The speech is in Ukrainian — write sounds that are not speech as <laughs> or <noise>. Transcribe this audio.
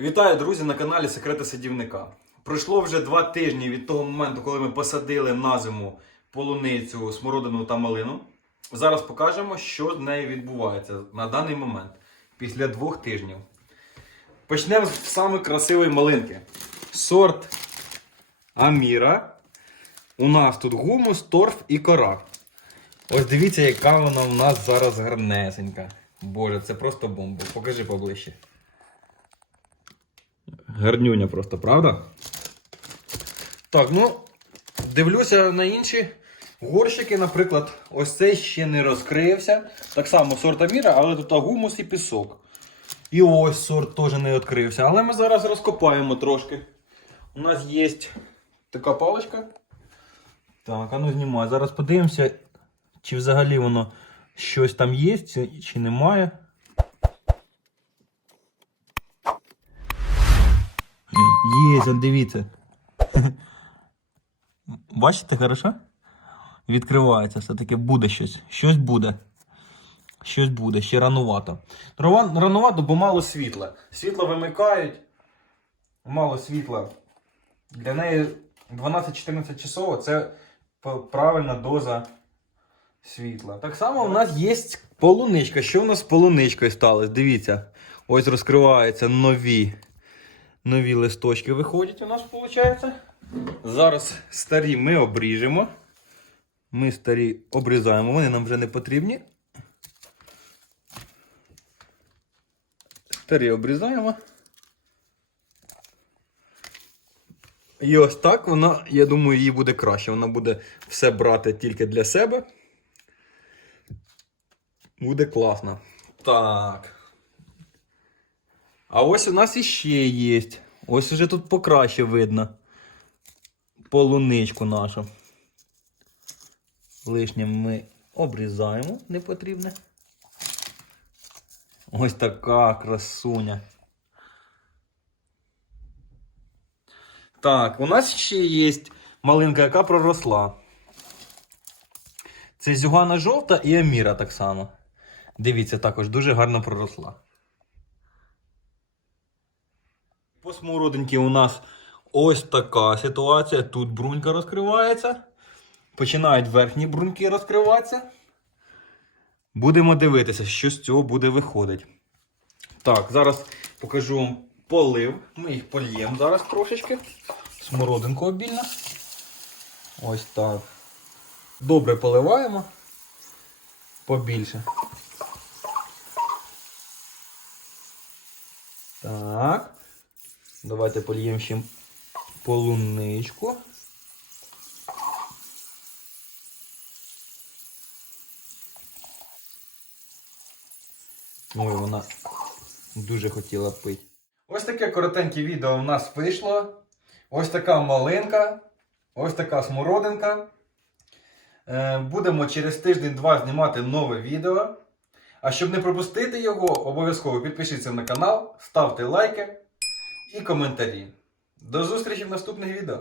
Вітаю, друзі, на каналі Секрети Садівника. Пройшло вже два тижні від того моменту, коли ми посадили на зиму полуницю, смородину та малину. Зараз покажемо, що з нею відбувається на даний момент, після двох тижнів. Почнемо з саме красивої малинки. Сорт Аміра. У нас тут гумус, торф і кора. Ось дивіться, яка вона у нас зараз гарнесенька. Боже, це просто бомба. Покажи поближче. Гарнюня просто, правда? Так, ну, дивлюся на інші горщики, наприклад, ось цей ще не розкрився. Так само сорт Аміра, але тут гумус і пісок. І ось сорт теж не відкрився. Але ми зараз розкопаємо трошки. У нас є така паличка. Так, а ну знімай. Зараз подивимося, чи взагалі воно щось там є, чи немає. Є, дивіться. <laughs> Бачите, хорошо? Відкривається все-таки буде щось. Щось буде. Щось буде, ще ранувато. Ран- Ранувато, бо мало світла. Світло вимикають. Мало світла. Для неї 12-14 часов це правильна доза світла. Так само у нас є полуничка. Що у нас з полуничкою сталося? Дивіться. Ось розкриваються нові нові листочки виходять у нас, виходить. Зараз старі ми обріжемо. Ми старі обрізаємо, вони нам вже не потрібні. Старі обрізаємо. І ось так вона, я думаю, їй буде краще. Вона буде все брати тільки для себе. Буде класно. Так. А ось у нас іще є. Ось уже тут покраще видно. Полуничку нашу. Лишнє ми обрізаємо непотрібне. Ось така красуня. Так, у нас ще є малинка, яка проросла. Це зюгана жовта і аміра так само. Дивіться, також дуже гарно проросла. По у нас ось така ситуація. Тут брунька розкривається. Починають верхні бруньки розкриватися. Будемо дивитися, що з цього буде виходити. Так, зараз покажу вам полив. Ми їх польємо зараз трошечки. Смородинку обільно. Ось так. Добре поливаємо. Побільше. Так. Давайте польємо ще полуничку. Ой, вона дуже хотіла пити. Ось таке коротеньке відео у нас вийшло. Ось така малинка. Ось така смородинка. Е, Будемо через тиждень-два знімати нове відео. А щоб не пропустити його, обов'язково підпишіться на канал, ставте лайки і коментарі. До зустрічі в наступних відео.